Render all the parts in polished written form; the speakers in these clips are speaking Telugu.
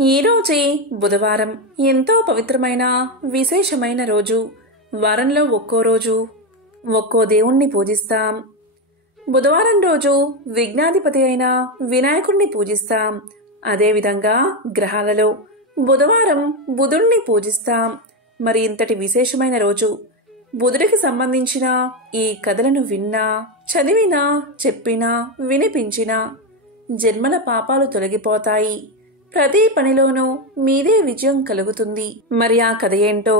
ఈరోజే బుధవారం ఎంతో పవిత్రమైన విశేషమైన రోజు. వారంలో ఒక్కో రోజు ఒక్కో దేవుణ్ణి పూజిస్తాం. బుధవారం రోజు విఘ్నాధిపతి అయిన వినాయకుడిని పూజిస్తాం. అదేవిధంగా గ్రహాలలో బుధవారం బుధుణ్ణి పూజిస్తాం. మరి ఇంతటి విశేషమైన రోజు బుధుడికి సంబంధించిన ఈ కథలను విన్నా, చదివినా, చెప్పినా, వినిపించినా జన్మల పాపాలు తొలగిపోతాయి. ప్రతి పనిలోనూ మీదే విజయం కలుగుతుంది. మరి ఆ కథ ఏంటో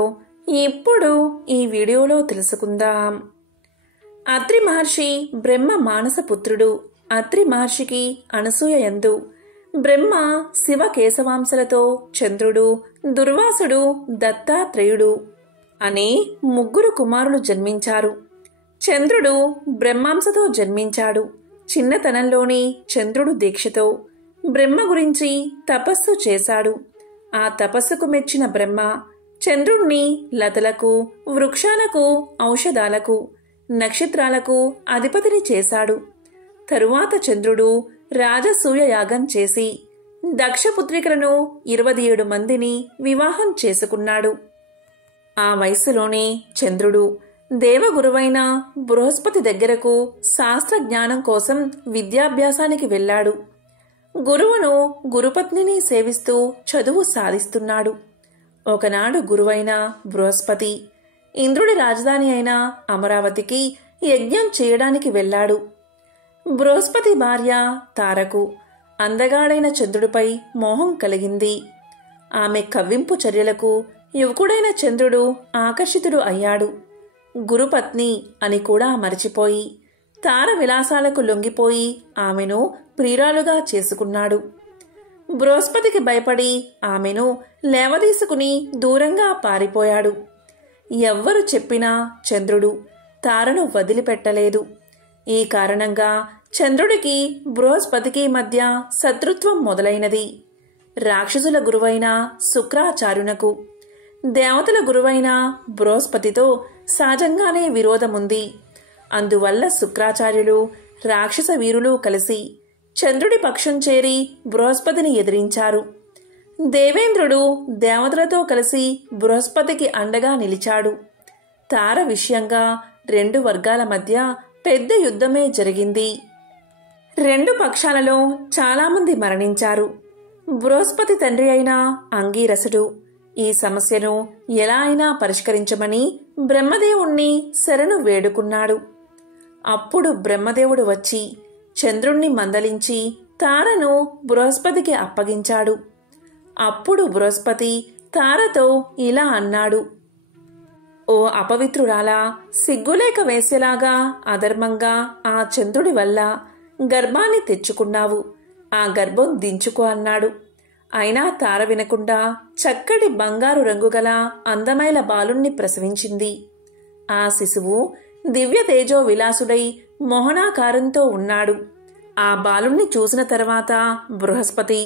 ఇప్పుడు ఈ వీడియోలో తెలుసుకుందాం. అత్రి మహర్షి బ్రహ్మ మానస పుత్రుడు. అత్రి మహర్షికి అనసూయ యందు బ్రహ్మ శివ కేశవాంశలతో చంద్రుడు, దుర్వాసుడు, దత్తాత్రేయుడు అనే ముగ్గురు కుమారులు జన్మించారు. చంద్రుడు బ్రహ్మాంశతో జన్మించాడు. చిన్నతనంలోనే చంద్రుడు దీక్షతో బ్రహ్మ గురించి తపస్సు చేశాడు. ఆ తపస్సుకు మెచ్చిన బ్రహ్మ చంద్రుణ్ణి లతలకు, వృక్షాలకు, ఔషధాలకు, నక్షత్రాలకు అధిపతిని చేశాడు. తరువాత చంద్రుడు రాజసూయ యాగం చేసి దక్షపుత్రికలను 27 మందిని వివాహం చేసుకున్నాడు. ఆ వయస్సులోనే చంద్రుడు దేవగురువైన బృహస్పతి దగ్గరకు శాస్త్ర జ్ఞానం కోసం విద్యాభ్యాసానికి వెళ్ళాడు. గురువును, గురుపత్నిని సేవిస్తూ చదువు సాధిస్తున్నాడు. ఒకనాడు గురువైన బృహస్పతి ఇంద్రుడి రాజధాని అయిన అమరావతికి యజ్ఞం చేయడానికి వెళ్ళాడు. బృహస్పతి భార్య తారకు అందగాడైన చంద్రుడిపై మోహం కలిగింది. ఆమె కవ్వింపు చర్యలకు యువకుడైన చంద్రుడు ఆకర్షితుడు అయ్యాడు. గురుపత్ని అని కూడా మరచిపోయి తార విలాసాలకు లొంగిపోయి ఆమెను ప్రియురాలుగా చేసుకున్నాడు. బృహస్పతికి భయపడి ఆమెను లేవదీసుకుని దూరంగా పారిపోయాడు. ఎవ్వరు చెప్పినా చంద్రుడు తారను వదిలిపెట్టలేదు. ఈ కారణంగా చంద్రుడికి బృహస్పతికి మధ్య శత్రుత్వం మొదలైనది. రాక్షసుల గురువైన శుక్రాచార్యునకు దేవతల గురువైన బృహస్పతితో సహజంగానే విరోధముంది. అందువల్ల శుక్రాచార్యులు, రాక్షస వీరులు కలిసి చంద్రుడి పక్షం చేరి బృహస్పతిని ఎదిరించారు. దేవేంద్రుడు దేవతలతో కలిసి బృహస్పతికి అండగా నిలిచాడు. తార విషయంగా 2 వర్గాల మధ్య పెద్ద యుద్ధమే జరిగింది. 2 పక్షాలలో చాలామంది మరణించారు. బృహస్పతి తండ్రి అయిన అంగీరసుడు ఈ సమస్యను ఎలా అయినా పరిష్కరించమని బ్రహ్మదేవుణ్ణి శరణు వేడుకున్నాడు. అప్పుడు బ్రహ్మదేవుడు వచ్చి చంద్రుణ్ణి మందలించి తారను బృహస్పతికి అప్పగించాడు. అప్పుడు బృహస్పతి తారతో ఇలా అన్నాడు: ఓ అపవిత్రురాలా, సిగ్గులేక వేశ్యలాగా అధర్మంగా ఆ చంద్రుడి వల్ల గర్భాన్ని తెచ్చుకున్నావు. ఆ గర్భం దించుకో అన్నాడు. అయినా తార వినకుండా చక్కటి బంగారు రంగుగల అందమైన బాలుణ్ణి ప్రసవించింది. ఆ శిశువు దివ్య తేజో విలాసుడై మోహనాకారంతో ఉన్నాడు. ఆ బాలుణ్ణి చూసిన తర్వాత బృహస్పతి,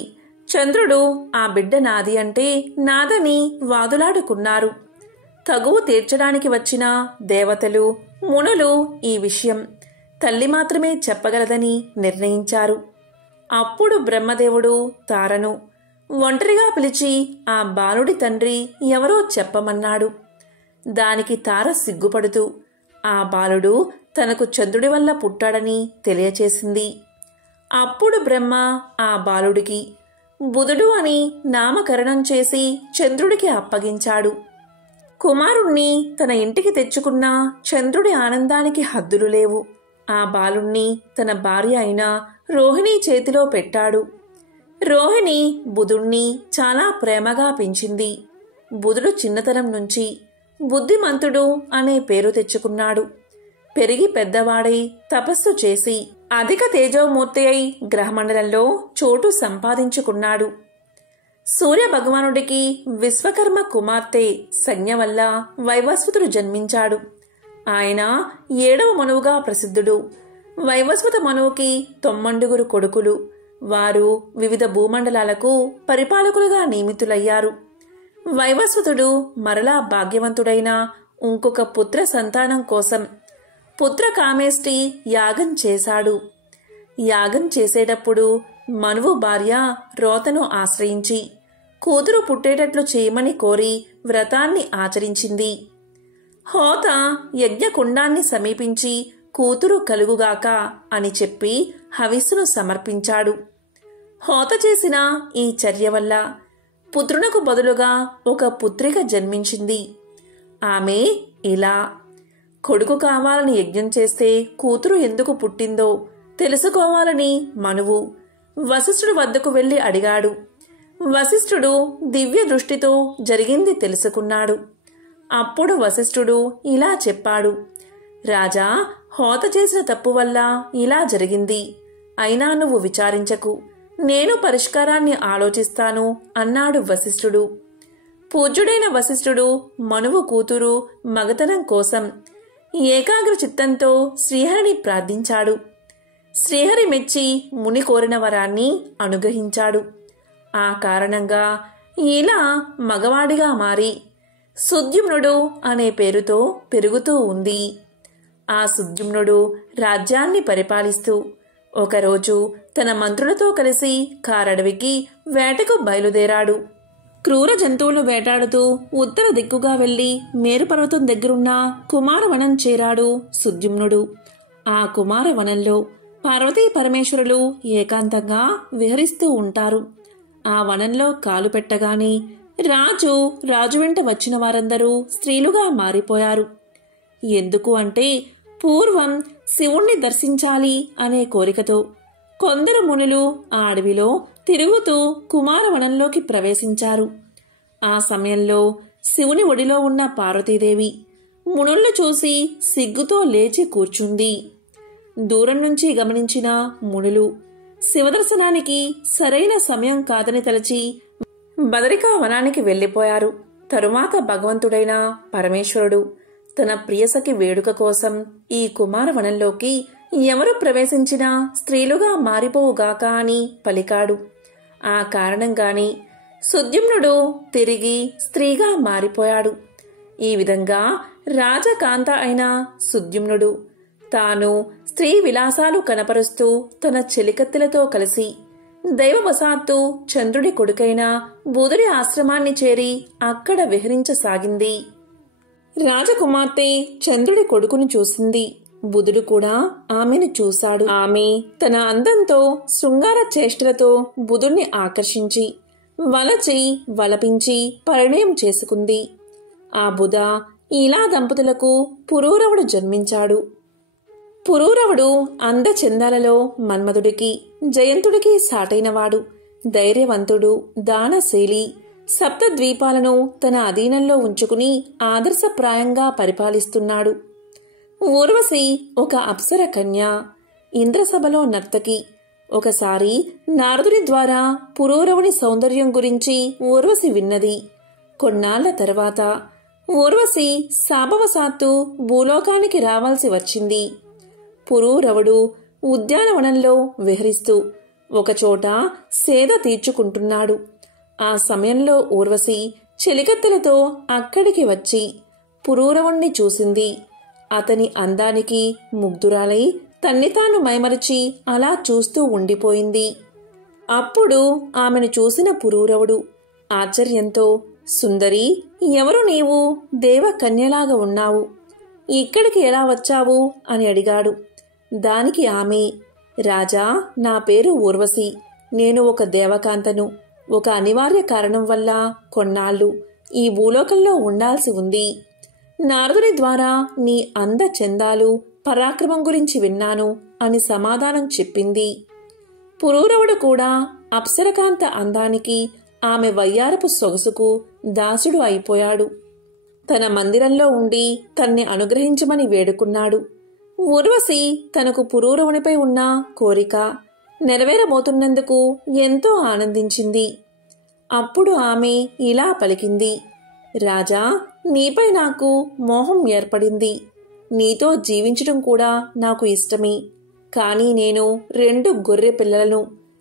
చంద్రుడు ఆ బిడ్డ నాది అంటే నాదని వాదులాడుకున్నారు. తగువు తీర్చడానికి వచ్చిన దేవతలు, మునులు ఈ విషయం తల్లి మాత్రమే చెప్పగలదని నిర్ణయించారు. అప్పుడు బ్రహ్మదేవుడు తారను ఒంటరిగా పిలిచి ఆ బాలుడి తండ్రి ఎవరో చెప్పమన్నాడు. దానికి తార సిగ్గుపడుతూ ఆ బాలుడు తనకు చంద్రుడి వల్ల పుట్టాడని తెలియచేసింది. అప్పుడు బ్రహ్మ ఆ బాలుడికి బుధుడు అని నామకరణం చేసి చంద్రుడికి అప్పగించాడు. కుమారుణ్ణి తన ఇంటికి తెచ్చుకున్న చంద్రుడి ఆనందానికి హద్దులు లేవు. ఆ బాలుణ్ణి తన భార్య అయిన రోహిణి చేతిలో పెట్టాడు. రోహిణి బుధుణ్ణి చాలా ప్రేమగా పెంచింది. బుధుడు చిన్నతనం నుంచి బుద్ధిమంతుడు అనే పేరు తెచ్చుకున్నాడు. పెరిగి పెద్దవాడై తపస్సు చేసి అధిక తేజోమూర్తి అయి గ్రహమండలంలో చోటు సంపాదించుకున్నాడు. సూర్య భగవానుడికి విశ్వకర్మ కుమార్తె సంజ్ఞ వల్ల వైవస్వతుడు జన్మించాడు. ఆయన 7వ మనువుగా ప్రసిద్ధుడు. వైవస్వత మనువుకి 9 కొడుకులు. వారు వివిధ భూమండలాలకు పరిపాలకులుగా నియమితులయ్యారు. వైవస్వతుడు మరలా భాగ్యవంతుడైన ఇంకొక పుత్ర సంతానం కోసం పుత్ర కామేష్టి యాగం చేశాడు. యాగం చేసేటప్పుడు మనువు భార్య రోతను ఆశ్రయించి కూతురు పుట్టేటట్లు చేయమని కోరి వ్రతాన్ని ఆచరించింది. హోత యజ్ఞకుండాన్ని సమీపించి కూతురు కలుగుగాక అని చెప్పి హవిస్సును సమర్పించాడు. హోత చేసిన ఈ చర్య వల్ల పుత్రునకు బదులుగా ఒక పుత్రిక జన్మించింది. ఆమె ఇలా: కొడుకు కావాలని యజ్ఞం చేస్తే కూతురు ఎందుకు పుట్టిందో తెలుసుకోవాలని మనువు వశిష్ఠుడి వద్దకు వెళ్లి అడిగాడు. వశిష్ఠుడు దివ్య దృష్టితో జరిగింది తెలుసుకున్నాడు. అప్పుడు వశిష్ఠుడు ఇలా చెప్పాడు: రాజా, హోత చేసిన తప్పు వల్ల ఇలా జరిగింది. అయినా నువ్వు విచారించకు, నేను పరిష్కారాన్ని ఆలోచిస్తాను అన్నాడు వశిష్ఠుడు. పూజ్యుడైన వశిష్ఠుడు మనువు కూతురు మగతనం కోసం ఏకాగ్ర చిత్తంతో శ్రీహరిని ప్రార్థించాడు. శ్రీహరి మెచ్చి ముని కోరిన వరాన్ని అనుగ్రహించాడు. ఆ కారణంగా ఇలా మగవాడిగా మారి సుద్యుమ్నుడు అనే పేరుతో పెరుగుతూ ఉంది. ఆ సుద్యుమ్నుడు రాజ్యాన్ని పరిపాలిస్తూ ఒకరోజు తన మంత్రులతో కలిసి కారడవికి వేటకు బయలుదేరాడు. క్రూర జంతువులు వేటాడుతూ ఉత్తర దిక్కుగా వెళ్లి మేరుపర్వతం దగ్గరున్న కుమారవనం చేరాడు సుద్యుమ్నుడు. ఆ కుమారవనంలో పార్వతీ పరమేశ్వరులు ఏకాంతంగా విహరిస్తూ ఉంటారు. ఆ వనంలో కాలు పెట్టగానే రాజు వెంట వచ్చిన వారందరూ స్త్రీలుగా మారిపోయారు. ఎందుకు అంటే పూర్వం శివుణ్ణి దర్శించాలి అనే కోరికతో కొందరు మునులు ఆ అడవిలో తిరుగుతూ కుమారవనంలోకి ప్రవేశించారు. ఆ సమయంలో శివుని ఒడిలో ఉన్న పార్వతీదేవి మునుల్ని చూసి సిగ్గుతో లేచి కూర్చుంది. దూరం నుంచి గమనించిన మునులు శివదర్శనానికి సరైన సమయం కాదని తలచి బదరికా వనానికి వెళ్లిపోయారు. తరువాత భగవంతుడైన పరమేశ్వరుడు తన ప్రియసఖి వేడుక కోసం ఈ కుమారవనంలోకి ఎవరు ప్రవేశించినా స్త్రీలుగా మారిపోవుగాక అని పలికాడు. ఆ కారణంగాని సుద్యుమ్నుడు తిరిగి స్త్రీగా మారిపోయాడు. ఈ విధంగా రాజకాంత అయిన సుద్యుమ్నుడు తాను స్త్రీ విలాసాలు కనపరుస్తూ తన చెలికత్తెలతో కలిసి దైవవశాత్తు చంద్రుడి కొడుకైన బుధుడి ఆశ్రమాన్ని చేరి అక్కడ విహరించసాగింది. రాజకుమార్తె చంద్రుడి కొడుకును చూసింది. బుధుడు కూడా ఆమెను చూశాడు. ఆమె తన అందంతో శృంగార చేష్టలతో బుధుణ్ణి ఆకర్షించి వలచి వలపించి పరిణయం చేసుకుంది. ఆ బుధ ఇలా దంపతులకు పురూరవుడు జన్మించాడు. పురూరవుడు అందచందాలలో మన్మధుడికి జయంతుడికి సాటైనవాడు. ధైర్యవంతుడు, దానశీలి, సప్తద్వీపాలను తన అధీనంలో ఉంచుకుని ఆదర్శప్రాయంగా పరిపాలిస్తున్నాడు. ఊర్వశి ఒక అప్సర కన్య, ఇంద్రసభలో నర్తకి. ఒకసారి నారదుడి ద్వారా పురూరవుని సౌందర్యం గురించి ఊర్వశి విన్నది. కొన్నాళ్ల తర్వాత ఊర్వశి శాపవశాత్తు భూలోకానికి రావాల్సి వచ్చింది. పురూరవుడు ఉద్యానవనంలో విహరిస్తూ ఒకచోట సేద తీర్చుకుంటున్నాడు. ఆ సమయంలో ఊర్వశి చెలికత్తెలతో అక్కడికి వచ్చి పురూరవుణ్ణి చూసింది. అతని అందానికి ముగ్ధురాలై తన్ని తాను మైమరిచి అలా చూస్తూ ఉండిపోయింది. అప్పుడు ఆమెను చూసిన పురూరవుడు ఆశ్చర్యంతో, సుందరి, ఎవరు నీవు? దేవకన్యలాగా ఉన్నావు. ఇక్కడికి ఎలా వచ్చావు అని అడిగాడు. దానికి ఆమె, రాజా, నా పేరు ఊర్వశి. నేను ఒక దేవకాంతను. ఒక అనివార్య కారణం వల్ల కొన్నాళ్లు ఈ భూలోకంలో ఉండాల్సి ఉంది. నారదుని ద్వారా నీ అందచందాలు, పరాక్రమం గురించి విన్నాను అని సమాధానం చెప్పింది. పురూరవుడు కూడా అప్సరకాంత అందానికి, ఆమె వయ్యారపు సొగసుకు దాసుడు అయిపోయాడు. తన మందిరంలో ఉండి తన్ని అనుగ్రహించమని వేడుకున్నాడు. ఊర్వశి తనకు పురూరవునిపై ఉన్న కోరిక నెరవేరబోతున్నందుకు ఎంతో ఆనందించింది. అప్పుడు ఆమె ఇలా పలికింది, రాజా, నీపై నాకు మోహం ఏర్పడింది. నీతో జీవించడం కూడా నాకు ఇష్టమే. కానీ నేను 2 గొర్రె పిల్లలను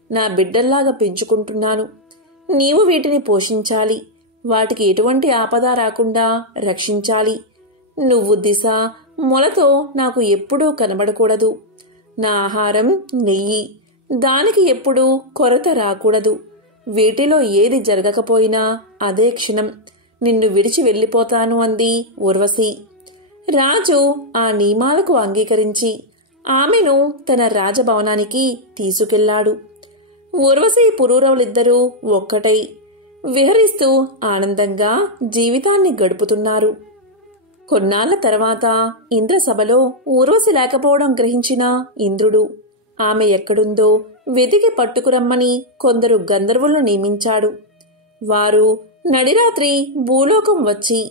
నా బిడ్డల్లాగా పెంచుకుంటున్నాను. నీవు వీటిని పోషించాలి. వాటికి ఎటువంటి ఆపద రాకుండా రక్షించాలి. నువ్వు దిశ మొలతో నాకు ఎప్పుడూ కనబడకూడదు. నా ఆహారం నెయ్యి, దానికి ఎప్పుడూ కొరత రాకూడదు. వీటిలో ఏది జరగకపోయినా అదే క్షణం నిన్ను విడిచి వెళ్ళిపోతాను అంది ఊర్వశి. రాజు ఆ నియమాలకు అంగీకరించి ఆమెను తన రాజభవనానికి తీసుకెళ్లాడు. ఊర్వశి పురూరవులిద్దరూ ఒక్కటై విహరిస్తూ ఆనందంగా జీవితాన్ని గడుపుతున్నారు. కొన్నాళ్ల తర్వాత ఇంద్రసభలో ఊర్వశి లేకపోవడం గ్రహించిన ఇంద్రుడు ఆమె ఎక్కడుందో వెతికి పట్టుకురమ్మని కొందరు గంధర్వులను నియమించాడు. వారు నడిరాత్రి భూలోకం వచ్చి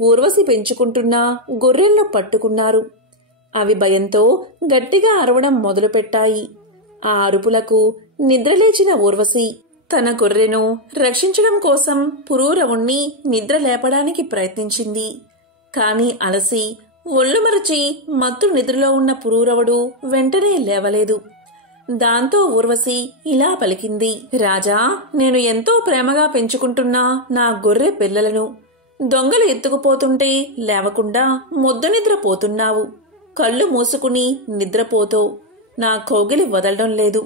ఊర్వశి పెంచుకుంటున్న గొర్రెలను పట్టుకున్నారు. అవి భయంతో గట్టిగా అరవడం మొదలుపెట్టాయి. ఆ అరుపులకు నిద్రలేచిన ఊర్వశి తన గొర్రెను రక్షించడం కోసం పురూరవుణ్ణి నిద్ర లేపడానికి ప్రయత్నించింది. కాని అలసి ఒళ్ళు మరచి మత్తు నిద్రలో ఉన్న పురూరవుడు వెంటనే లేవలేదు. దాంతో ఊర్వశి ఇలా పలికింది, రాజా, నేను ఎంతో ప్రేమగా పెంచుకుంటున్నా నా గొర్రె పిల్లలను దొంగలు ఎత్తుకుపోతుంటే లేవకుండా మొద్దు నిద్రపోతున్నావు. కళ్ళు మూసుకుని నిద్రపోతో నా కౌగిలి వదలడం లేదు.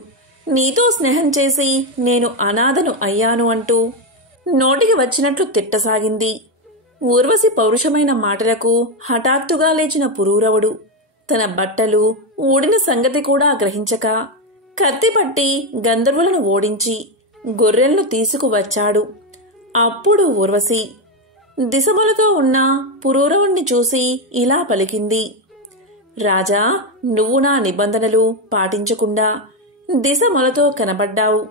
నీతో స్నేహం చేసి నేను అనాథను అయ్యాను అంటూ నోటికి వచ్చినట్లు తిట్టసాగింది. ఊర్వశి పౌరుషమైన మాటలకు హఠాత్తుగా లేచిన పురూరవుడు తన బట్టలు ఊడిన సంగతి కూడా గ్రహించక కత్తిపట్టి గంధర్వులను ఓడించి గొర్రెలను తీసుకువచ్చాడు. అప్పుడు ఊర్వశి దిశమలతో ఉన్న పురూరవుణ్ణి చూసి ఇలా పలికింది, రాజా, నువ్వు నా నిబంధనలు పాటించకుండా దిశమలతో కనబడ్డావు.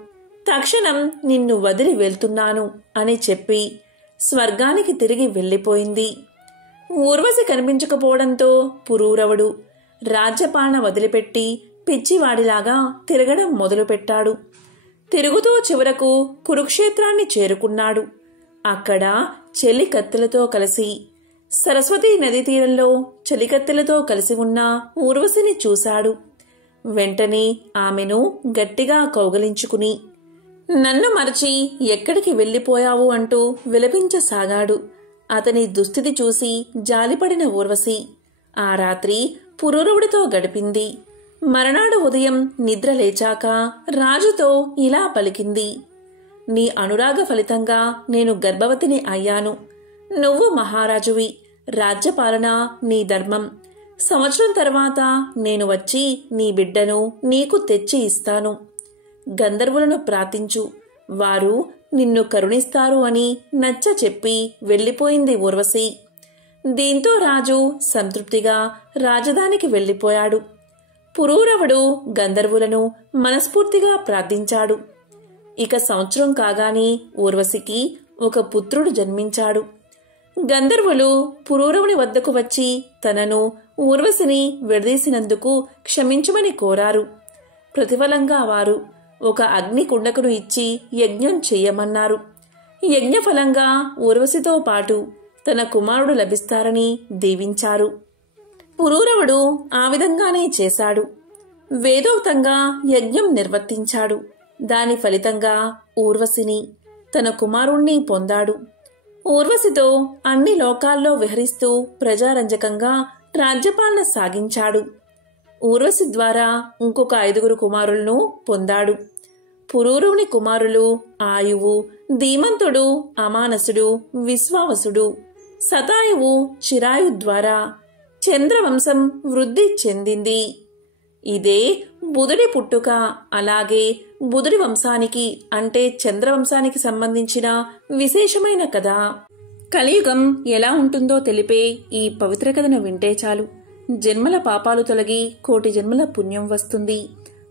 తక్షణం నిన్ను వదిలి వెళ్తున్నాను అని చెప్పి స్వర్గానికి తిరిగి వెళ్లిపోయింది. ఊర్వశి కనిపించకపోవడంతో పురూరవుడు రాజ్యపాలన వదిలిపెట్టి పిచ్చివాడిలాగా తిరగడం మొదలుపెట్టాడు. తిరుగుతూ చివరకు కురుక్షేత్రాన్ని చేరుకున్నాడు. అక్కడ చెలికత్తెలతో కలిసి సరస్వతీ నదీ తీరంలో చెలికత్తెలతో కలిసి ఉన్న ఊర్వశిని చూశాడు. వెంటనే ఆమెను గట్టిగా కౌగలించుకుని నన్ను మరచి ఎక్కడికి వెళ్లిపోయావు అంటూ విలపించసాగాడు. అతని దుస్థితి చూసి జాలిపడిన ఊర్వశి ఆ రాత్రి పురూరవుడితో గడిపింది. మరునాడు ఉదయం నిద్ర లేచాక రాజుతో ఇలా పలికింది, నీ అనురాగ ఫలితంగా నేను గర్భవతిని అయ్యాను. నువ్వు మహారాజువి. రాజ్యపాలన నీ ధర్మం. సంవత్సరం తర్వాత నేను వచ్చి నీ బిడ్డను నీకు తెచ్చి ఇస్తాను. గంధర్వులను ప్రార్థించు, వారు నిన్ను కరుణిస్తారు అని నచ్చ చెప్పి వెళ్లిపోయింది ఊర్వశి. దీంతో రాజు సంతృప్తిగా రాజధానికి వెళ్లిపోయాడు. పురూరవుడు గంధర్వులను మనస్ఫూర్తిగా ప్రార్థించాడు. ఇక సంవత్సరం కాగానే ఊర్వశికి ఒక పుత్రుడు జన్మించాడు. గంధర్వులు పురూరవుని వద్దకు వచ్చి తనను ఊర్వశిని విడదీసినందుకు క్షమించమని కోరారు. ప్రతిఫలంగా వారు ఒక అగ్ని కుండకును ఇచ్చి యజ్ఞం చెయ్యమన్నారు. యజ్ఞఫలంగా ఊర్వశితో పాటు తన కుమారుడు లభిస్తారని దీవించారు. పురూరవుడు ఆ విధంగానే చేశాడు. వేదోక్తంగా యజ్ఞం నిర్వర్తించాడు. దాని ఫలితంగా ఊర్వశిని తన కుమారుణ్ణి పొందాడు. ఊర్వశితో అన్ని లోకాల్లో విహరిస్తూ ప్రజారంజకంగా రాజ్యపాలన సాగించాడు. ఊర్వశి ద్వారా ఇంకొక 5 కుమారులను పొందాడు. పురూరవుని కుమారులు ఆయువు, ధీమంతుడు, అమానసుడు, విశ్వావసుడు, శతాయువు, చిరాయు ద్వారా చంద్రవంశం వృద్ధి చెందింది. ఇదే బుధుడి పుట్టుక. అలాగే బుధుడి వంశానికి అంటే చంద్రవంశానికి సంబంధించిన విశేషమైన కథ. కలియుగం ఎలా ఉంటుందో తెలిపే ఈ పవిత్ర కథను వింటే చాలు, జన్మల పాపాలు తొలగి కోటి జన్మల పుణ్యం వస్తుంది.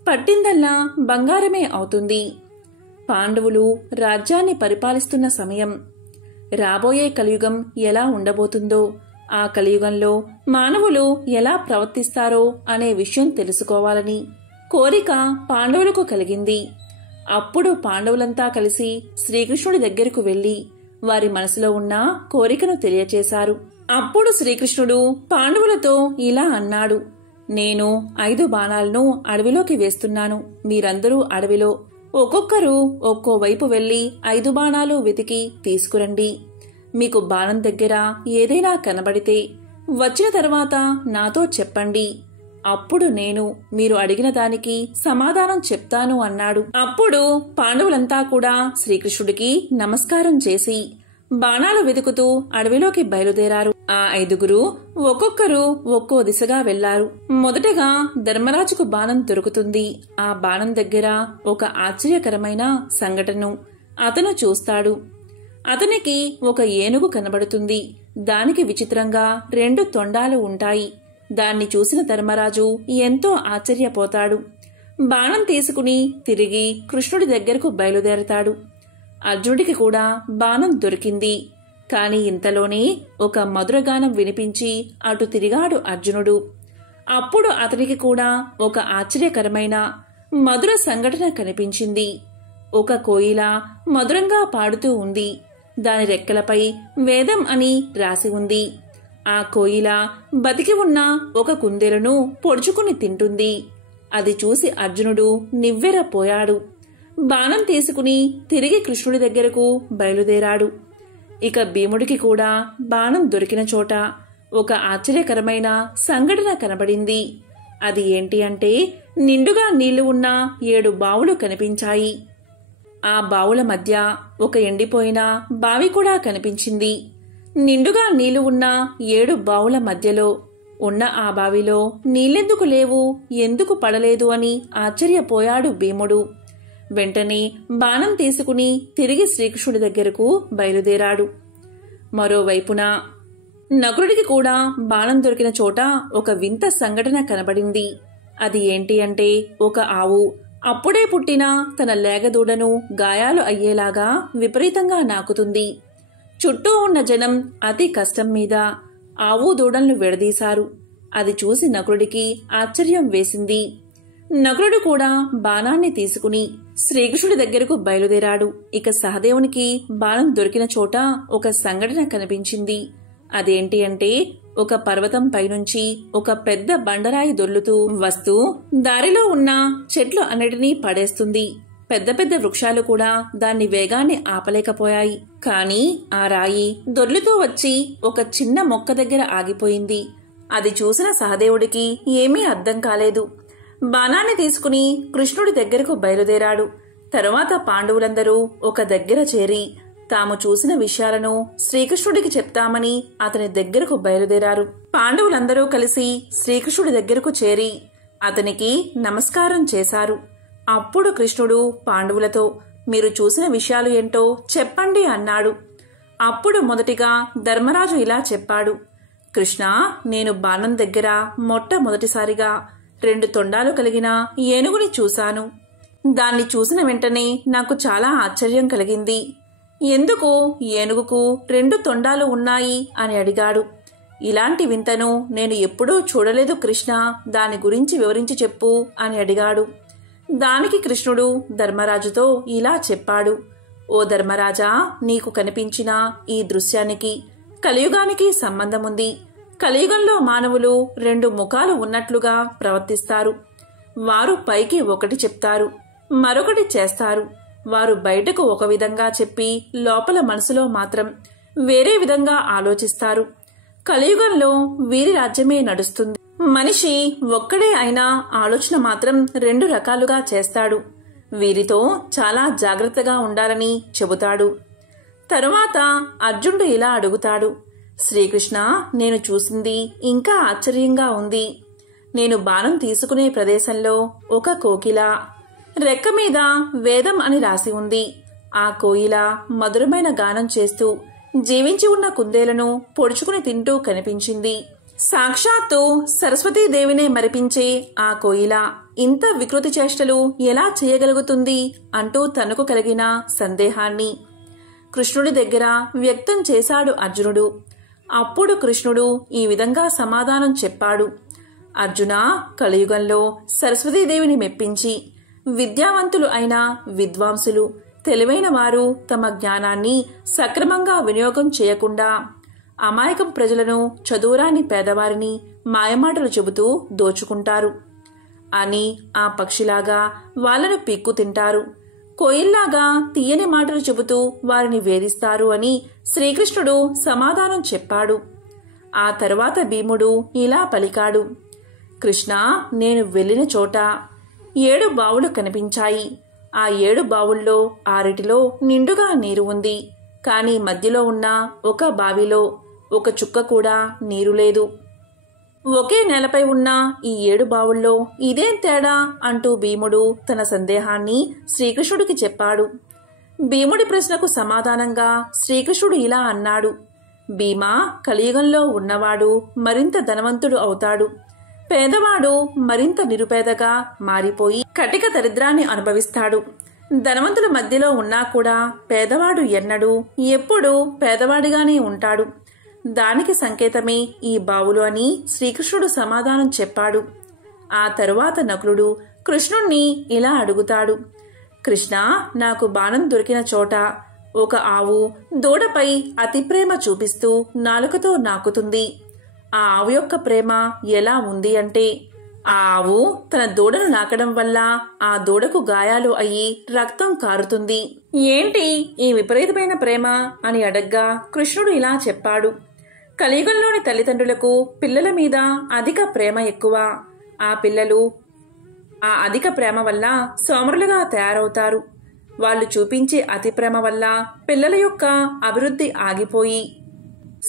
పట్టిందల్లా బంగారమే అవుతుంది. పాండవులు రాజ్యాన్ని పరిపాలిస్తున్న సమయం. రాబోయే కలియుగం ఎలా ఉండబోతుందో, ఆ కలియుగంలో మానవులు ఎలా ప్రవర్తిస్తారో అనే విషయం తెలుసుకోవాలని కోరిక పాండవులకు కలిగింది. అప్పుడు పాండవులంతా కలిసి శ్రీకృష్ణుడి దగ్గరకు వెళ్లి వారి మనసులో ఉన్న కోరికను తెలియచేశారు. అప్పుడు శ్రీకృష్ణుడు పాండవులతో ఇలా అన్నాడు, నేను 5 బాణాలను అడవిలోకి వేస్తున్నాను. మీరందరూ అడవిలో ఒక్కొక్కరు ఒక్కో వైపు వెళ్లి 5 బాణాలు వెతికి తీసుకురండి. మీకు బాణం దగ్గర ఏదైనా కనబడితే వచ్చిన తర్వాత నాతో చెప్పండి. అప్పుడు నేను మీరు అడిగిన దానికి సమాధానం చెప్తాను అన్నాడు. అప్పుడు పాండవులంతా కూడా శ్రీకృష్ణుడికి నమస్కారం చేసి బాణాలు వెతుకుతూ అడవిలోకి బయలుదేరారు. ఆ 5గురు ఒక్కొక్కరు ఒక్కో దిశగా వెళ్లారు. మొదటగా ధర్మరాజుకు బాణం దొరుకుతుంది. ఆ బాణం దగ్గర ఒక ఆశ్చర్యకరమైన సంఘటన అతను చూస్తాడు. అతనికి ఒక ఏనుగు కనబడుతుంది. దానికి విచిత్రంగా 2 తొండాలు ఉంటాయి. దాన్ని చూసిన ధర్మరాజు ఎంతో ఆశ్చర్యపోతాడు. బాణం తీసుకుని తిరిగి కృష్ణుడి దగ్గరకు బయలుదేరతాడు. అర్జునుడికి కూడా బాణం దొరికింది. కాని ఇంతలోనే ఒక మధురగానం వినిపించి అటు తిరిగాడు అర్జునుడు. అప్పుడు అతనికి కూడా ఒక ఆశ్చర్యకరమైన మధుర సంఘటన కనిపించింది. ఒక కోయిల మధురంగా పాడుతూ ఉంది. దాని రెక్కలపై వేదం అని రాసి ఉంది. ఆ కోయిల బతికి ఉన్న ఒక కుందేలును పొడుచుకుని తింటుంది. అది చూసి అర్జునుడు నివ్వెరపోయాడు. బాణం తీసుకుని తిరిగి కృష్ణుడి దగ్గరకు బయలుదేరాడు. ఇక భీముడికి కూడా బాణం దొరికిన చోట ఒక ఆశ్చర్యకరమైన సంఘటన కనబడింది. అది ఏంటి అంటే నిండుగా నీళ్లు ఉన్న 7 బావులు కనిపించాయి. ఆ బావుల మధ్య ఒక ఎండిపోయిన బావి కూడా కనిపించింది. నిండుగా నీళ్లు ఉన్న 7 బావుల మధ్యలో ఉన్న ఆ బావిలో నీళ్ళెందుకు లేవు, ఎందుకు పడలేదు అని ఆశ్చర్యపోయాడు భీముడు. వెంటనే బాణం తీసుకుని తిరిగి శ్రీకృష్ణుడి దగ్గరకు బయలుదేరాడు. మరోవైపున నకులుడికి కూడా బాణం దొరికిన చోట ఒక వింత సంఘటన కనబడింది. అది ఏంటి అంటే ఒక ఆవు అప్పుడే పుట్టిన తన లేగదూడను గాయాలు అయ్యేలాగా విపరీతంగా నాకుతుంది. చుట్టూ ఉన్న జనం అతి కష్టం మీద ఆవు దూడలను విడదీశారు. అది చూసి నకులుడికి ఆశ్చర్యం వేసింది. నకులుడు కూడా బాణాన్ని తీసుకుని శ్రీకృష్ణుడి దగ్గరకు బయలుదేరాడు. ఇక సహదేవునికి బాణం దొరికిన చోట ఒక సంఘటన కనిపించింది. అదేంటి అంటే ఒక పర్వతం పైనుంచి ఒక పెద్ద బండరాయి దొర్లుతూ వస్తూ దారిలో ఉన్న చెట్లు అన్నిటినీ పడేస్తుంది. పెద్ద పెద్ద వృక్షాలు కూడా దాన్ని వేగాన్ని ఆపలేకపోయాయి. కాని ఆ రాయి దొర్లుతూ వచ్చి ఒక చిన్న మొక్క దగ్గర ఆగిపోయింది. అది చూసిన సహదేవుడికి ఏమీ అర్థం కాలేదు. బాణాన్ని తీసుకుని కృష్ణుడి దగ్గరకు బయలుదేరాడు. తరువాత పాండవులందరూ ఒక దగ్గర చేరి తాము చూసిన విషయాలను శ్రీకృష్ణుడికి చెప్తామని అతని దగ్గరకు బయలుదేరారు. పాండవులందరూ కలిసి శ్రీకృష్ణుడి దగ్గరకు చేరి అతనికి నమస్కారం చేశారు. అప్పుడు కృష్ణుడు పాండవులతో మీరు చూసిన విషయాలు ఏంటో చెప్పండి అన్నాడు. అప్పుడు మొదటిగా ధర్మరాజు ఇలా చెప్పాడు. కృష్ణ, నేను బాణం దగ్గర మొట్టమొదటిసారిగా 2 తొండాలు కలిగిన ఏనుగుని చూశాను. దాన్ని చూసిన వెంటనే నాకు చాలా ఆశ్చర్యం కలిగింది. ఎందుకు ఏనుగుకు 2 తొండాలు ఉన్నాయి అని అడిగాడు. ఇలాంటి వింతను నేను ఎప్పుడూ చూడలేదు కృష్ణ, దాని గురించి వివరించి చెప్పు అని అడిగాడు. దానికి కృష్ణుడు ధర్మరాజుతో ఇలా చెప్పాడు. ఓ ధర్మరాజా, నీకు కనిపించిన ఈ దృశ్యానికి కలియుగానికి సంబంధముంది. కలియుగంలో మానవులు 2 ముఖాలు ఉన్నట్లుగా ప్రవర్తిస్తారు. వారు పైకి ఒకటి చెప్తారు, మరొకటి చేస్తారు. వారు బయటకు ఒక విధంగా చెప్పి లోపల మనసులో మాత్రం వేరే విధంగా ఆలోచిస్తారు. కలియుగంలో వీరి రాజ్యమే నడుస్తుంది. మనిషి ఒక్కడే అయినా ఆలోచన మాత్రం 2 రకాలుగా చేస్తాడు. వీరితో చాలా జాగ్రత్తగా ఉండాలని చెబుతాడు. తరువాత అర్జునుడు ఇలా అడుగుతాడు. శ్రీకృష్ణ, నేను చూసింది ఇంకా ఆశ్చర్యంగా ఉంది. నేను బాణం తీసుకునే ప్రదేశంలో ఒక కోకిల రెక్క మీద వేదం అని రాసి ఉంది. ఆ కోయిల మధురమైన గానం చేస్తూ జీవించి ఉన్న కుందేలను పొడుచుకుని తింటూ కనిపించింది. సాక్షాత్తు సరస్వతీదేవినే మరిపించే ఆ కోయిల ఇంత వికృతి చేష్టలు ఎలా చేయగలుగుతుంది అంటూ తనకు కలిగిన సందేహాన్ని కృష్ణుడి దగ్గర వ్యక్తం చేశాడు అర్జునుడు. అప్పుడు కృష్ణుడు ఈ విధంగా సమాధానం చెప్పాడు. అర్జున, కలియుగంలో సరస్వతీదేవిని మెప్పించి విద్యావంతులు అయిన విద్వాంసులు, తెలివైన వారు తమ జ్ఞానాన్ని సక్రమంగా వినియోగం చేయకుండా అమాయకపు ప్రజలను, చదువురాని పేదవారిని మాయమాటలు చెబుతూ దోచుకుంటారు అని ఆ పక్షిలాగా వాళ్లను పీక్కు తింటారు. కోయిల్లాగా తీయని మాటలు చెబుతూ వారిని వేధిస్తారు అని శ్రీకృష్ణుడు సమాధానం చెప్పాడు. ఆ తరువాత భీముడు ఇలా పలికాడు. కృష్ణ, నేను వెళ్ళిన చోట 7 బావులు కనిపించాయి. ఆ 7 బావుల్లో 6 నిండుగా నీరు ఉంది. కాని మధ్యలో ఉన్న ఒక బావిలో ఒక చుక్క కూడా నీరు లేదు. ఒకే నేలపై ఉన్న ఈ 7 బావుల్లో ఇదేం తేడా అంటూ భీముడు తన సందేహాన్ని శ్రీకృష్ణుడికి చెప్పాడు. భీముడి ప్రశ్నకు సమాధానంగా శ్రీకృష్ణుడు ఇలా అన్నాడు. భీమా, కలియుగంలో ఉన్నవాడు మరింత ధనవంతుడు అవుతాడు. పేదవాడు మరింత నిరుపేదగా మారిపోయి కటిక దరిద్రాన్ని అనుభవిస్తాడు. ధనవంతుల మధ్యలో ఉన్నా కూడా పేదవాడు ఎన్నడూ ఎప్పుడూ పేదవాడిగానే ఉంటాడు. దానికి సంకేతమే ఈ బావులు అని శ్రీకృష్ణుడు సమాధానం చెప్పాడు. ఆ తరువాత నకులుడు కృష్ణుణ్ణి ఇలా అడుగుతాడు. కృష్ణ, నాకు బాణం దొరికిన చోట ఒక ఆవు దూడపై అతి ప్రేమ చూపిస్తూ నాలుకతో నాకుతుంది. ఆ ఆవు యొక్క ప్రేమ ఎలా ఉంది అంటే, ఆ ఆవు తన దూడను నాకడం వల్ల ఆ దూడకు గాయాలు అయ్యి రక్తం కారుతుంది. ఏంటి ఈ విపరీతమైన ప్రేమ అని అడగ్గా కృష్ణుడు ఇలా చెప్పాడు. కలియుగంలోని తల్లిదండ్రులకు పిల్లల మీద అధిక ప్రేమ ఎక్కువ. ఆ పిల్లలు ఆ అధిక ప్రేమ వల్ల సోమరులుగా తయారవుతారు. వాళ్ళు చూపించే అతి ప్రేమ వల్ల పిల్లల యొక్క అభివృద్ధి ఆగిపోయి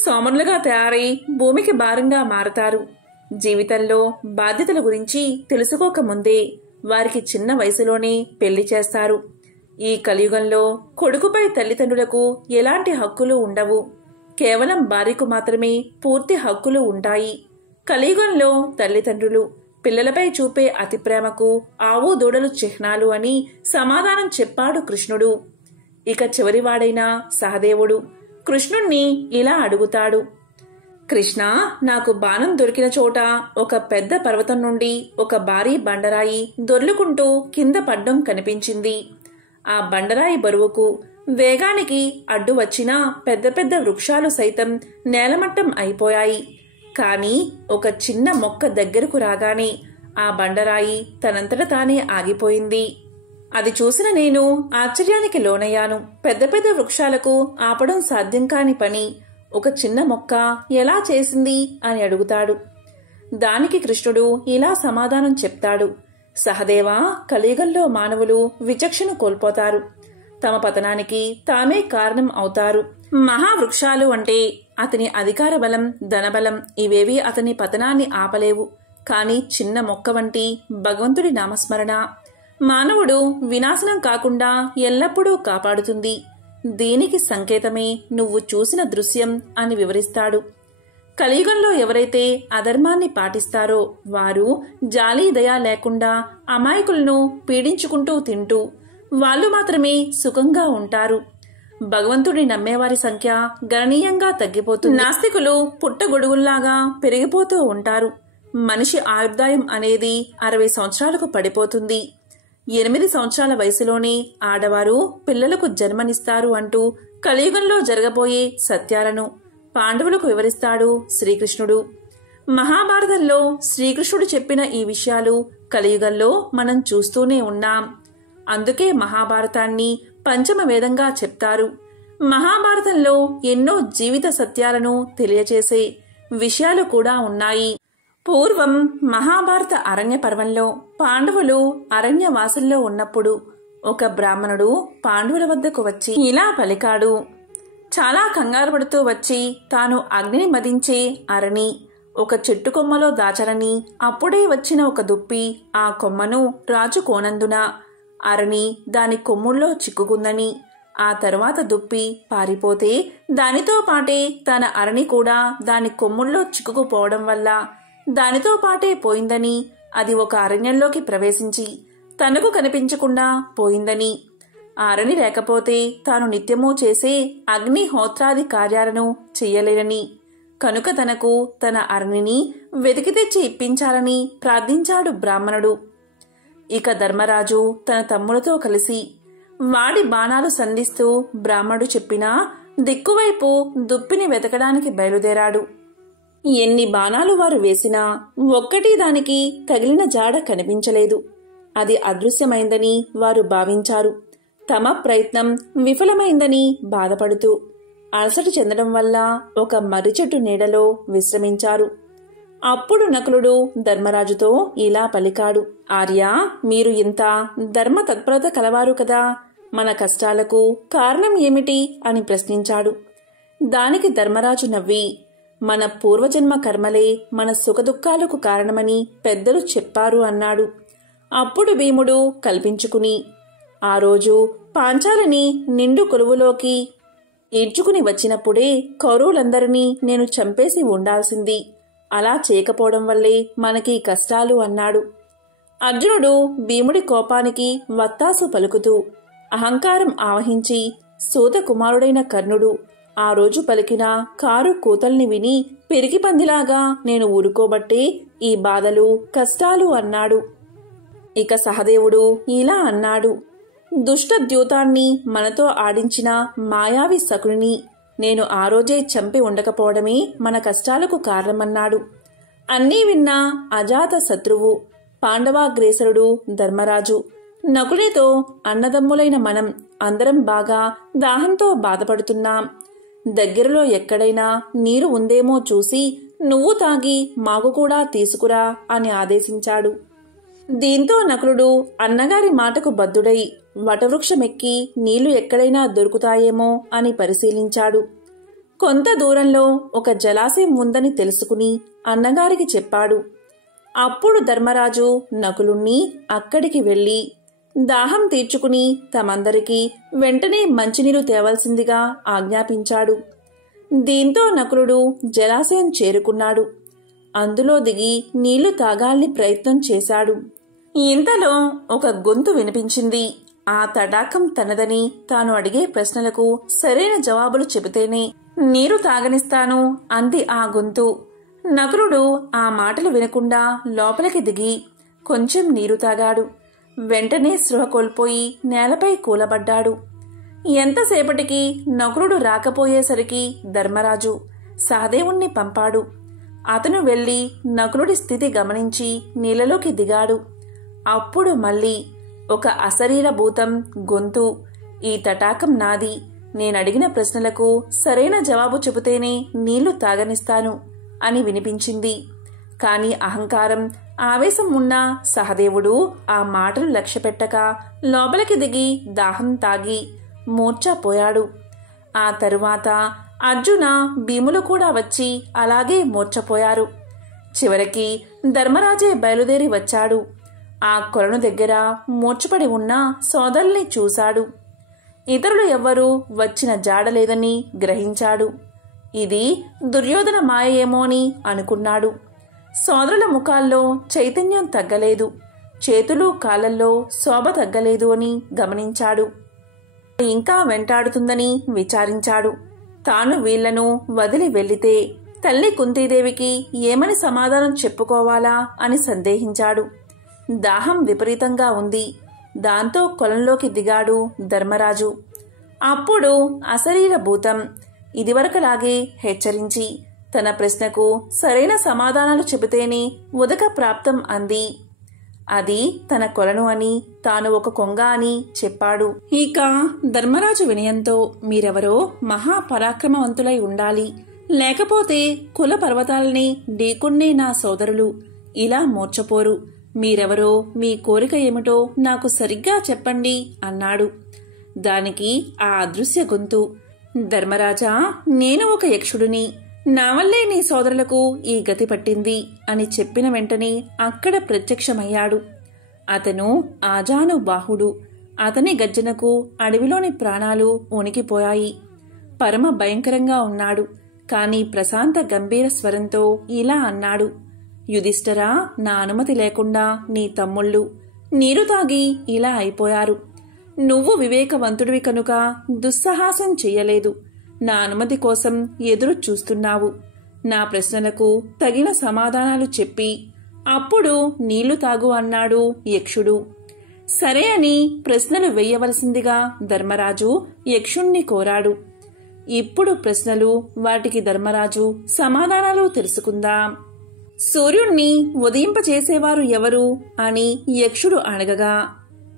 సోమరులుగా తయారై భూమికి భారంగా మారతారు. జీవితంలో బాధ్యతల గురించి తెలుసుకోకముందే వారికి చిన్న వయసులోనే పెళ్లి చేస్తారు. ఈ కలియుగంలో కొడుకుపై తల్లిదండ్రులకు ఎలాంటి హక్కులు ఉండవు. కేవలం భార్యకు మాత్రమే పూర్తి హక్కులు ఉంటాయి. కలియుగంలో తల్లిదండ్రులు పిల్లలపై చూపే అతి ప్రేమకు ఆవు దూడలు చిహ్నాలు అని సమాధానం చెప్పాడు కృష్ణుడు. ఇక చివరివాడైన సహదేవుడు కృష్ణుణ్ణి ఇలా అడుగుతాడు. కృష్ణ, నాకు బాణం దొరికిన చోట ఒక పెద్ద పర్వతం నుండి ఒక భారీ బండరాయి దొర్లుకుంటూ కింద పడ్డం కనిపించింది. ఆ బండరాయి బరువుకు వేగానికి అడ్డు వచ్చిన పెద్ద పెద్ద వృక్షాలు సైతం నేలమట్టం అయిపోయాయి. కాని ఒక చిన్న మొక్క దగ్గరకు రాగానే ఆ బండరాయి తనంతట తానే ఆగిపోయింది. అది చూసిన నేను ఆశ్చర్యానికి లోనయ్యాను. పెద్ద పెద్ద వృక్షాలకు ఆపడం సాధ్యం కాని పని ఒక చిన్న మొక్క ఎలా చేసింది అని అడుగుతాడు. దానికి కృష్ణుడు ఇలా సమాధానం చెప్తాడు. సహదేవా, కలియుగంలో మానవులు విచక్షణ కోల్పోతారు. తమ పతనానికి తామే కారణం అవుతారు. మహావృక్షాలు అంటే అతని అధికార బలం, ధనబలం ఇవేవి అతని పతనాన్ని ఆపలేవు. కాని చిన్న మొక్క వంటి భగవంతుడి నామస్మరణ మానవుడు వినాశనం కాకుండా ఎల్లప్పుడూ కాపాడుతుంది. దీనికి సంకేతమే నువ్వు చూసిన దృశ్యం అని వివరిస్తాడు. కలియుగంలో ఎవరైతే అధర్మాన్ని పాటిస్తారో వారు జాలి దయ లేకుండా అమాయకులను పీడించుకుంటూ తింటూ వాళ్ళు మాత్రమే సుఖంగా ఉంటారు. భగవంతుడిని నమ్మేవారి సంఖ్య గణనీయంగా తగ్గిపోతుంది. నాస్తికులు పుట్టగొడుగుల్లాగా పెరిగిపోతూ ఉంటారు. మనిషి ఆయుర్దాయం అనేది 60 సంవత్సరాలకు పడిపోతుంది. 8 సంవత్సరాల వయసులోనే ఆడవారు పిల్లలకు జన్మనిస్తారు అంటూ కలియుగంలో జరగబోయే సత్యాలను పాండవులకు వివరిస్తాడు శ్రీకృష్ణుడు. మహాభారతంలో శ్రీకృష్ణుడు చెప్పిన ఈ విషయాలు కలియుగంలో మనం చూస్తూనే ఉన్నాం. అందుకే మహాభారతాన్ని పంచమ వేదంగా చెప్తారు. మహాభారతంలో ఎన్నో జీవిత సత్యాలను తెలియచేసే విషయాలు కూడా ఉన్నాయి. పూర్వం మహాభారత అరణ్య పర్వంలో పాండవులు అరణ్యవాసుల్లో ఉన్నప్పుడు ఒక బ్రాహ్మణుడు పాండవుల వద్దకు వచ్చి ఇలా పలికాడు. చాలా కంగారు పడుతూ వచ్చి తాను అగ్నిని మదించే అరణి ఒక చెట్టు కొమ్మలో దాచరని, అప్పుడే వచ్చిన ఒక దుప్పి ఆ కొమ్మను రాజుకోనందున అరణి దాని కొమ్ముల్లో చిక్కుకుందని, ఆ తరువాత దుప్పి పారిపోతే దానితో పాటే తన అరణి కూడా దాని కొమ్ముల్లో చిక్కుకుపోవడం వల్ల దానితో పాటే పోయిందని, అది ఒక అరణ్యంలోకి ప్రవేశించి తనకు కనిపించకుండా పోయిందని, ఆ అరణి లేకపోతే తాను నిత్యమూ చేసే అగ్నిహోత్రాది కార్యాలను చెయ్యలేనని, కనుక తనకు తన అరణిని వెతికి తెచ్చి ఇప్పించాలని ప్రార్థించాడు బ్రాహ్మణుడు. ఇక ధర్మరాజు తన తమ్ములతో కలిసి వాడి బాణాలు సంధిస్తూ బ్రాహ్మణుడు చెప్పిన దిక్కువైపు దుప్పిని వెతకడానికి బయలుదేరాడు. ఎన్ని బాణాలు వారు వేసినా ఒక్కటి దానికి తగిలిన జాడ కనిపించలేదు. అది అదృశ్యమైందని వారు భావించారు. తమ ప్రయత్నం విఫలమైందని బాధపడుతూ అలసట చెందడం వల్ల ఒక మర్రి చెట్టు నీడలో విశ్రమించారు. అప్పుడు నకులుడు ధర్మరాజుతో ఇలా పలికాడు. ఆర్యా, మీరు ఇంత ధర్మ తత్పరత కలవారు కదా, మన కష్టాలకు కారణం ఏమిటి అని ప్రశ్నించాడు. దానికి ధర్మరాజు నవ్వి, మన పూర్వజన్మ కర్మలే మన సుఖదుఖాలకు కారణమని పెద్దలు చెప్పారు అన్నాడు. అప్పుడు భీముడు కల్పించుకుని, ఆ రోజు పాంచాలిని నిండు కొలువులోకి ఈడ్చుకుని వచ్చినప్పుడే కౌరవులందరినీ నేను చంపేసి ఉండాల్సింది. అలా చేయకపోవడం వల్లే మనకి కష్టాలు అన్నాడు. అర్జునుడు భీముడి కోపానికి వత్తాసు పలుకుతూ అహంకారం ఆవహించి సూత కుమారుడైన కర్ణుడు ఆ రోజు పలికిన కారు కూతల్ని విని పెరిగి పందిలాగా నేను ఊరుకోబట్టే ఈ బాధలు కష్టాలు అన్నాడు. ఇక సహదేవుడు ఇలా అన్నాడు. దుష్ట ద్యూతాన్ని మనతో ఆడించిన మాయావి శకుని నేను ఆ రోజే చంపి ఉండకపోవడమే మన కష్టాలకు కారణమన్నాడు. అన్నీ విన్న అజాత శత్రువు పాండవాగ్రేసరుడు ధర్మరాజు నకునితో అన్నదమ్ములైన మనం అందరం బాగా దాహంతో బాధపడుతున్నాం. దగ్గరలో ఎక్కడైనా నీరు ఉందేమో చూసి నువ్వు తాగి మాకు కూడా తీసుకురా అని ఆదేశించాడు. దీంతో నకులుడు అన్నగారి మాటకు బద్ధుడై వటవృక్షమెక్కి నీళ్లు ఎక్కడైనా దొరుకుతాయేమో అని పరిశీలించాడు. కొంత దూరంలో ఒక జలాశయం ఉందని తెలుసుకుని అన్నగారికి చెప్పాడు. అప్పుడు ధర్మరాజు నకులుణ్ణి అక్కడికి వెళ్లి దాహం తీర్చుకుని తమందరికీ వెంటనే మంచినీరు తేవలసిందిగా ఆజ్ఞాపించాడు. దీంతో నకులుడు జలాశయం చేరుకున్నాడు. అందులో దిగి నీళ్లు తాగాలని ప్రయత్నం చేశాడు. ఇంతలో ఒక గొంతు వినిపించింది. ఆ తడాకం తనదని, తాను అడిగే ప్రశ్నలకు సరైన జవాబులు చెబితేనే నీరు తాగనిస్తాను అంది ఆ గొంతు. నకులుడు ఆ మాటలు వినకుండా లోపలికి దిగి కొంచెం నీరు తాగాడు. వెంటనే స్పృహ కోల్పోయి నేలపై కూలబడ్డాడు. ఎంతసేపటికి నకులుడు రాకపోయేసరికి ధర్మరాజు సహదేవుణ్ణి పంపాడు. అతను వెళ్లి నకులుడి స్థితి గమనించి నీళ్లలోకి దిగాడు. అప్పుడు మళ్ళీ ఒక అశరీర భూతం గొంతు, ఈ తటాకం నాది, నేనడిగిన ప్రశ్నలకు సరైన జవాబు చెబితేనే నీళ్లు తాగనిస్తాను అని వినిపించింది. కాని అహంకారం ఆవేశం ఉన్న సహదేవుడు ఆ మాటలు లక్ష్యపెట్టక లోపలికి దిగి దాహం తాగి మూర్ఛపోయాడు. ఆ తరువాత అర్జున భీములు కూడా వచ్చి అలాగే మూర్ఛపోయారు. చివరికి ధర్మరాజే బయలుదేరి వచ్చాడు. ఆ కొలను దగ్గర మూర్ఛపడి ఉన్న సోదరుల్ని చూశాడు. ఇతరులు ఎవ్వరూ వచ్చిన జాడలేదని గ్రహించాడు. ఇది దుర్యోధన మాయ ఏమోని అనుకున్నాడు. సోదరుల ముఖాల్లో చైతన్యం తగ్గలేదు, చేతులు కాళ్లల్లో శోభ తగ్గలేదు అని గమనించాడు. ఇంకా వెంటాడుతుందని విచారించాడు. తాను వీళ్లను వదిలి వెళ్లితే తల్లి కుంతీదేవికి ఏమని సమాధానం చెప్పుకోవాలా అని సందేహించాడు. దాహం విపరీతంగా ఉంది. దాంతో కొలంలోకి దిగాడు ధర్మరాజు. అప్పుడు అశరీర భూతం ఇదివరకలాగే హెచ్చరించి తన ప్రశ్నకు సరైన సమాధానాలు చెబితేనే ఉదక ప్రాప్తం అంది. అది తన కొలను అని, తాను ఒక కొంగ అని చెప్పాడు. ఇక ధర్మరాజు వినయంతో, మీరెవరో మహాపరాక్రమవంతులై ఉండాలి, లేకపోతే కుల పర్వతాలని ఢీకొన్నే నా సోదరులు ఇలా మూర్ఛపోరు. మీరెవరో, మీ కోరిక ఏమిటో నాకు సరిగ్గా చెప్పండి అన్నాడు. దానికి ఆ అదృశ్య గొంతు, ధర్మరాజా, నేను ఒక యక్షుడిని, నా వల్లే నీ సోదరులకు ఈ గతి పట్టింది అని చెప్పిన వెంటనే అక్కడ ప్రత్యక్షమయ్యాడు. అతను ఆజానుబాహుడు. అతని గర్జనకు అడవిలోని ప్రాణాలు వణికిపోయాయి. పరమ భయంకరంగా ఉన్నాడు. కాని ప్రశాంత గంభీర స్వరంతో ఇలా అన్నాడు. యుధిష్ఠిరా, నా అనుమతి లేకుండా నీ తమ్ముళ్ళు నీరు తాగి ఇలా అయిపోయారు. నువ్వు వివేకవంతుడివి కనుక దుస్సాహసం చెయ్యలేదు. నా అనుమతి కోసం ఎదురు చూస్తున్నావు. నా ప్రశ్నలకు తగిన సమాధానాలు చెప్పి అప్పుడు నీళ్లు తాగు అన్నాడు యక్షుడు. సరే అని ప్రశ్నలు వెయ్యవలసిందిగా ధర్మరాజు యక్షుణ్ణి కోరాడు. ఇప్పుడు ప్రశ్నలు, వాటికి ధర్మరాజు సమాధానాలు తెలుసుకుందాం. సూర్యుణ్ణి ఉదయింపచేసేవారు ఎవరు అని యక్షుడు అడగగా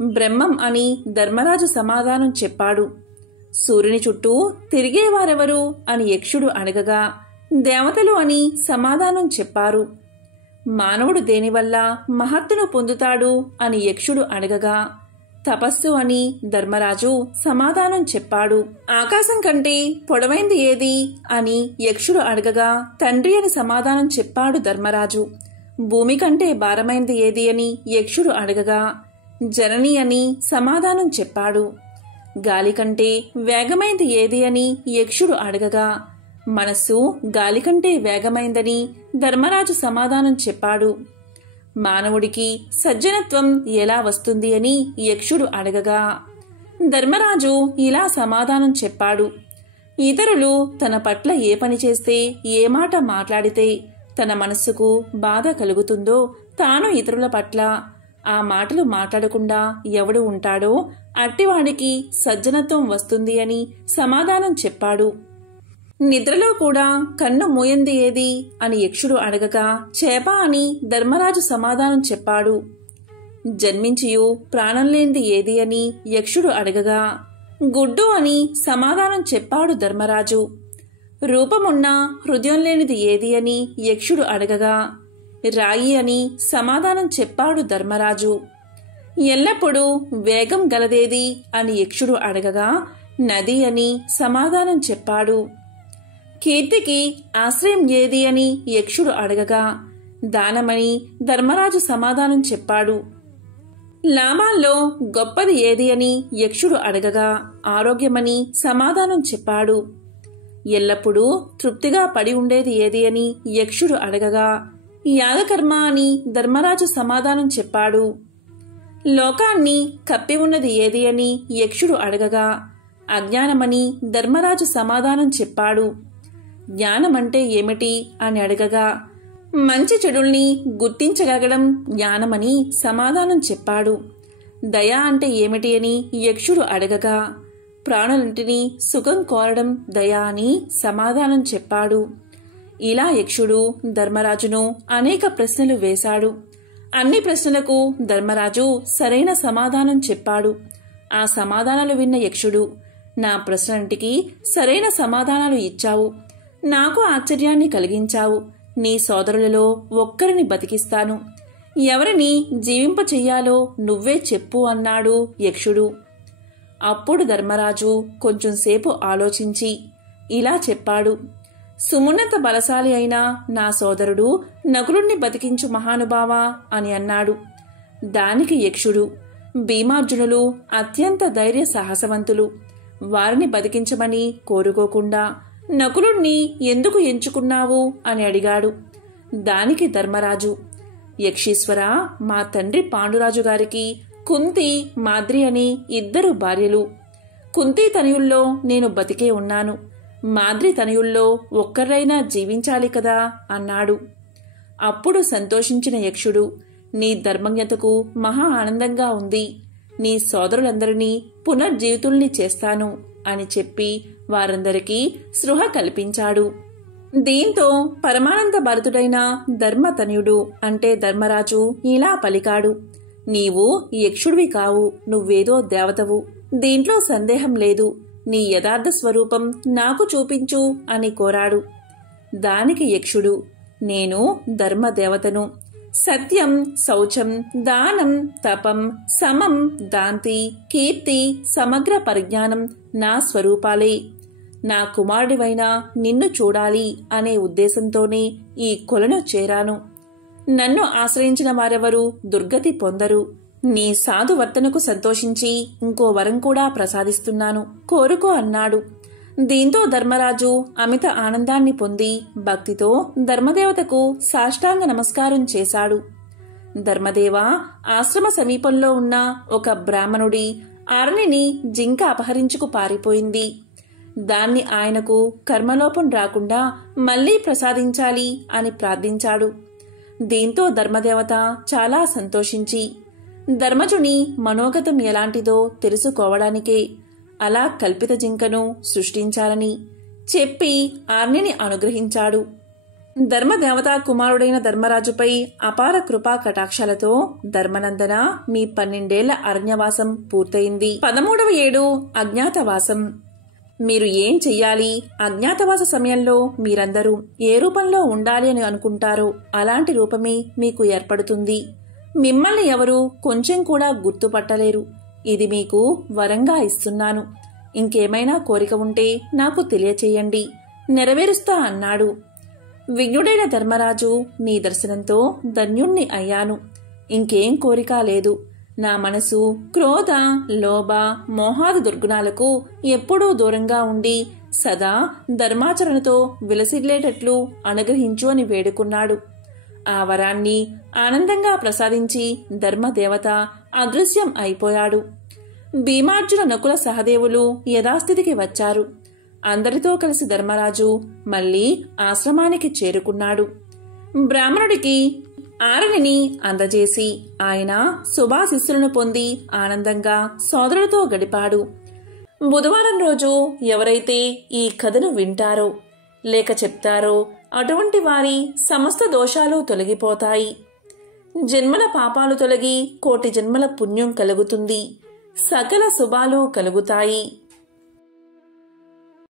బ్రహ్మం అని ధర్మరాజు సమాధానం చెప్పాడు. సూర్యుని చుట్టూ తిరిగేవారెవరు అని యక్షుడు అడగగా దేవతలు అని సమాధానం చెప్పారు. మానవుడు దేనివల్ల మహత్తును పొందుతాడు అని యక్షుడు అడగగా, తపస్సు అని ధర్మరాజు సమాధానం చెప్పాడు. ఆకాశం కంటే పొడవైంది ఏది అని యక్షుడు అడగగా, తండ్రి అని సమాధానం చెప్పాడు ధర్మరాజు. భూమి కంటే భారమైంది ఏది అని యక్షుడు అడగగా, జనని అని సమాధానం చెప్పాడు. గాలి కంటే వేగమైంది ఏది అని యక్షుడు అడగగా, మనస్సు గాలి కంటే వేగమైందని ధర్మరాజు సమాధానం చెప్పాడు. మానవుడికి సజ్జనత్వం ఎలా వస్తుంది అని యక్షుడు అడగగా, ధర్మరాజు ఇలా సమాధానం చెప్పాడు. ఇతరులు తన పట్ల ఏ పని చేస్తే, ఏ మాట మాట్లాడితే తన మనస్సుకు బాధ కలుగుతుందో, తాను ఇతరుల పట్ల ఆ మాటలు మాట్లాడకుండా ఎవడు ఉంటాడో అట్టివాడికి సజ్జనత్వం వస్తుంది అని సమాధానం చెప్పాడు. నిద్రలో కూడా కన్ను మూయంది ఏది అని యక్షుడు అడగగా, చేప అని ధర్మరాజు సమాధానం చెప్పాడు. జన్మించియు ప్రాణం లేనిది ఏది అని యక్షుడు అడగగా, గుడ్డు అని సమాధానం చెప్పాడు ధర్మరాజు. రూపమున్న హృదయం లేనిది ఏది అని యక్షుడు అడగగా, రాయి అని సమాధానం చెప్పాడు ధర్మరాజు. ఎల్లప్పుడూ వేగం గలదేది అని యక్షుడు అడగగా, నది అని సమాధానం చెప్పాడు. కీర్తికి ఆశ్రయం ఏది అని యక్షుడు అడగగా, దానమని ధర్మరాజు సమాధానం చెప్పాడు. లాభాల్లో గొప్పది ఏది అని యక్షుడు అడగగా, ఆరోగ్యమని సమాధానం చెప్పాడు. ఎల్లప్పుడూ తృప్తిగా పడి ఉండేది ఏది అని యక్షుడు అడగగా, యాగకర్మ అని ధర్మరాజు సమాధానం చెప్పాడు. లోకాన్ని కప్పి ఉన్నది ఏది అని యక్షుడు అడగగా, అజ్ఞానమని ధర్మరాజు సమాధానం చెప్పాడు. జ్ఞానమంటే ఏమిటి అని అడగగా, మంచి చెడుల్ని గుర్తించగలగడం జ్ఞానమని సమాధానం చెప్పాడు. దయ అంటే ఏమిటి అని యక్షుడు అడగగా, ప్రాణులంటిని సుఖం కోరడం దయ అని సమాధానం చెప్పాడు. ఇలా యక్షుడు ధర్మరాజును అనేక ప్రశ్నలు వేశాడు. అన్ని ప్రశ్నలకు ధర్మరాజు సరైన సమాధానం చెప్పాడు. ఆ సమాధానాలు విన్న యక్షుడు, నా ప్రశ్నలంటికి సరైన సమాధానాలు ఇచ్చావు, నాకు ఆశ్చర్యాన్ని కలిగించావు. నీ సోదరులలో ఒక్కరిని బతికిస్తాను, ఎవరిని జీవింపచెయ్యాలో నువ్వే చెప్పు అన్నాడు యక్షుడు. అప్పుడు ధర్మరాజు కొంచెంసేపు ఆలోచించి ఇలా చెప్పాడు. సుమున్నత బలశాలి అయిన నా సోదరుడు నకులుణ్ణి బతికించు మహానుభావా అని అన్నాడు. దానికి యక్షుడు, భీమార్జునులు అత్యంత ధైర్య సాహసవంతులు, వారిని బతికించమని కోరుకోకుండా నకులుణ్ణి ఎందుకు ఎంచుకున్నావు అని అడిగాడు. దానికి ధర్మరాజు, యక్షీశ్వర, మా తండ్రి పాండురాజు గారికి కుంతి, మాద్రి అని 2 భార్యలు. కుంతి తనయుల్లో నేను బతికే ఉన్నాను, మాద్రి తనయుల్లో ఒక్కరైనా జీవించాలి కదా అన్నాడు. అప్పుడు సంతోషించిన యక్షుడు, నీ ధర్మజ్ఞతకు మహా ఆనందంగా ఉంది, నీ సోదరులందరినీ పునర్జీవితుల్ని చేస్తాను అని చెప్పి వారందరికీ స్పృహ కల్పించాడు. దీంతో పరమానంద భరితుడైన ధర్మతనయుడు అంటే ధర్మరాజు ఇలా పలికాడు. నీవు యక్షుడివి కావు, నువ్వేదో దేవతవు, దీంట్లో సందేహం లేదు. నీ యథార్థ స్వరూపం నాకు చూపించు అని కోరాడు. దానికి యక్షుడు, నేను ధర్మదేవతను. సత్యం, శౌచం, దానం, తపం, సమం, దాంతి, కీర్తి, సమగ్ర పరిజ్ఞానం నా స్వరూపాలే. నా కుమారుడివైన నిన్ను చూడాలి అనే ఉద్దేశంతోనే ఈ కొలను చేరాను. నన్ను ఆశ్రయించిన వారెవరూ దుర్గతి పొందరు. నీ సాధువర్తనకు సంతోషించి ఇంకో వరం కూడా ప్రసాదిస్తున్నాను, కోరుకో అన్నాడు. దీంతో ధర్మరాజు అమిత ఆనందాన్ని పొంది భక్తితో ధర్మదేవతకు సాష్టాంగ నమస్కారం చేశాడు. ధర్మదేవ, ఆశ్రమ సమీపంలో ఉన్న ఒక బ్రాహ్మణుడి అరణిని జింక అపహరించుకు పారిపోయింది. దాన్ని ఆయనకు కర్మలోపం రాకుండా మళ్లీ ప్రసాదించాలి అని ప్రార్థించాడు. దీంతో ధర్మదేవత చాలా సంతోషించి ధర్మజుని మనోగతం ఎలాంటిదో తెలుసుకోవడానికే అలా కల్పిత జింకను సృష్టించాలని చెప్పి ఆర్నిని అనుగ్రహించాడు. ధర్మదేవతా కుమారుడైన ధర్మరాజుపై అపార కృపా కటాక్షాలతో ధర్మనందన, మీ 12 ఏళ్ల అరణ్యవాసం పూర్తయింది. 13వ ఏడు అజ్ఞాతవాసం. మీరు ఏం చెయ్యాలి, అజ్ఞాతవాస సమయంలో మీరందరూ ఏ రూపంలో ఉండాలి అని అనుకుంటారో అలాంటి రూపమే మీకు ఏర్పడుతుంది. మిమ్మల్ని ఎవరూ కొంచెం కూడా గుర్తుపట్టలేరు. ఇది మీకు వరంగా ఇస్తున్నాను. ఇంకేమైనా కోరిక ఉంటే నాకు తెలియచేయండి, నెరవేరుస్తా అన్నాడు. విజ్ఞుడైన ధర్మరాజు, నీ దర్శనంతో ధన్యుణ్ణి అయ్యాను. ఇంకేం కోరిక లేదు. నా మనసు క్రోధ, లోభ, మోహాది దుర్గుణాలకు ఎప్పుడూ దూరంగా ఉండి సదా ధర్మాచరణతో విలసిల్లేటట్లు అనుగ్రహించు అని వేడుకున్నాడు. ఆ వరాన్ని ఆనందంగా ప్రసాదించి ధర్మదేవత అదృశ్యం అయిపోయాడు. భీమార్జున, నకుల, సహదేవులు యథాస్థితికి వచ్చారు. అందరితో కలిసి ధర్మరాజు మళ్లీ ఆశ్రమానికి చేరుకున్నాడు. బ్రాహ్మణుడికి ఆరనిని అందజేసి ఆయన శుభాశిస్సులను పొంది ఆనందంగా సోదరుడితో గడిపాడు. బుధవారం రోజు ఎవరైతే ఈ కథను వింటారో లేక చెప్తారో అటువంటి వారి సమస్త దోషాలు తొలగిపోతాయి. జన్మల పాపాలు తొలగి కోటి జన్మల పుణ్యం కలుగుతుంది. సకల శుభాలు కలుగుతాయి.